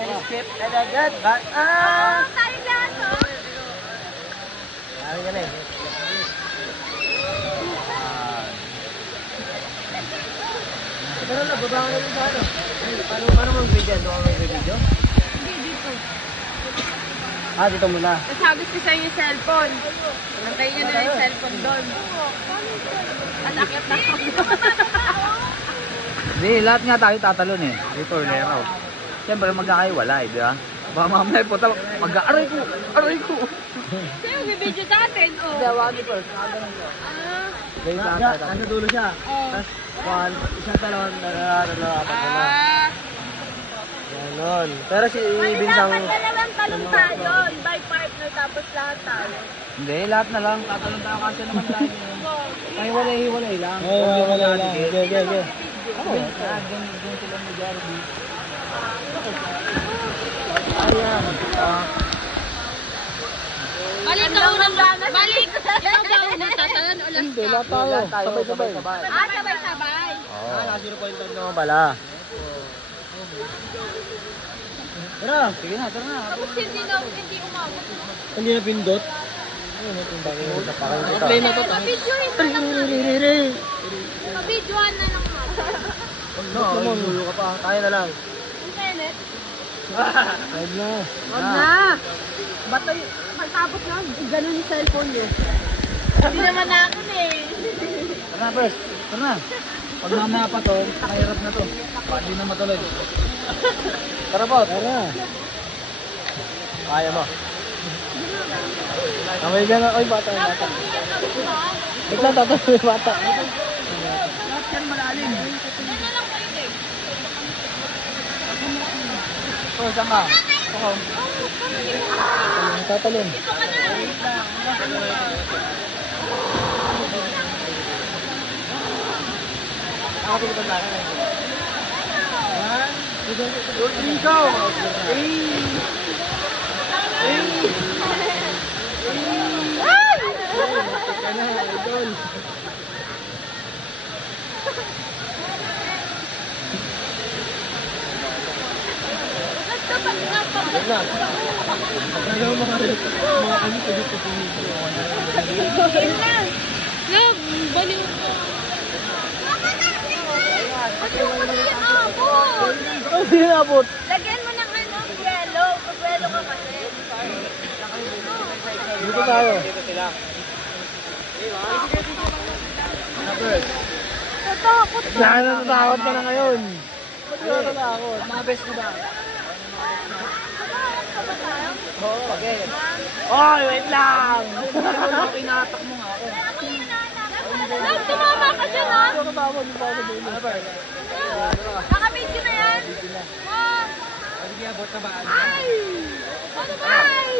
Skip agad. Tayo lahat, oh. Ayun ka na eh. Pero nababa ka na rin sa ano. Paano mag-video? Doon ka mag-video? Hindi, dito. Dito muna. Nasagos ko sa yung cellphone. Nantayin nyo na yung cellphone doon. Anakit na ako. Hindi, lahat nga tayo tatalon eh. Dito, Lero. Siyempre magkakaiwala eh, di ba? Baka mamaya po tayo, aray ko! Sa'yo, bibidyo natin, oh. Hindi, hawakan mo first. Nasa dulo siya. Tapos, isang talon, dalawa, apat na. Ganon. Pero si Binsang... Dapat dalawang talong tayo. By partner, tapos lahat tayo. Hindi, lahat na lang. Tatalon tayo kasi naman tayo. Ay, hiwalay lang. Oo, hiwalay lang. Okay. Oo, doon sila ni Jarby. Ayan. Balik ka unang balik. Ikaw ba unang tatalon o last Hindi, ka? lahat tayo. Sabay-sabay. Sabay-sabay. Naka 0.5 naman pala. Tara. Sige na, tara na. Tapos hindi umabot. Hindi na pindot. Ayun, pindot. Play na to. Mabidyohin na lang Mabidyohan na lang natin. No, dulo ka pa. Tayo na lang. Internet? Huwag na. Huwag na. Bato yung magtapos lang. Ganun yung cellphone niyo. Hindi naman na akin eh. Tara na, Pres. Tara na. Pag mamaya pa to, mahirap na to. Pwede na matuloy. Tara po. Tara. Kaya mo. Kamay ka na. Oy, bata. Nagtatapos yung bata. Lahat yan malalim. Yan na lang kayo eh. So, saan ka? Oo. Tatalon. Ito ka na. Nakapili pa tayo. 1, 2, 3, go! Love, baliw ko. Ayoko na yan, abot. Oh, hindi nabot. Lagyan mo ng yellow. Pag-yellow ka kasi. Dito tayo. Natakot ka. Natatakot ka na ngayon. Natatakot. Mga best mo ba? Natakot ka ba tayo? Oo, okay. Oy, wait lang! Pinatak mo nga ako. Ako yung hinahanap. Love, tumama ka dyan ha. Ano ka tawag mo pa ako doon? Naka-video na yan? Mom! Sige, abot na ba? Ay! Ano ba? Ay!